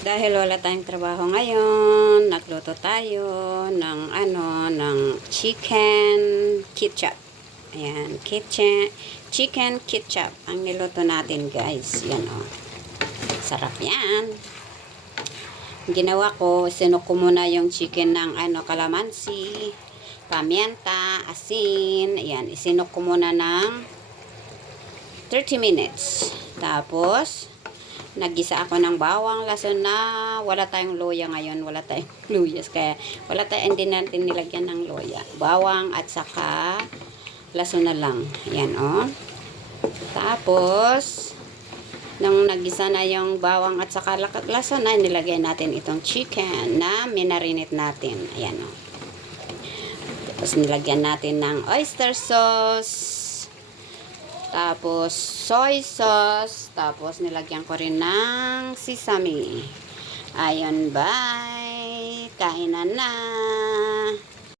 Dahil wala tayong trabaho ngayon, nagluto tayo ng chicken ketchup. Ayan, chicken ketchup ang niluto natin, guys. Yan o. Sarap yan. Ginawa ko, sinok ko muna yung chicken ng kalamansi, pamienta, asin. Ayan, isinok ko muna ng 30 minutes. Tapos, naggisa ako ng bawang, lason na wala tayong luya ngayon. Wala tayong luyas. Kaya, hindi natin nilagyan ng luya. Bawang at saka lason na lang. Ayan, o. Tapos, nung naggisa na yung bawang at saka lason na, nilagay natin itong chicken na minarinate natin. Ayan, o. Tapos, nilagyan natin ng oyster sauce. Tapos, soy sauce. Tapos, nilagyan ko rin ng sesame. Ayun, bye. Kainan na.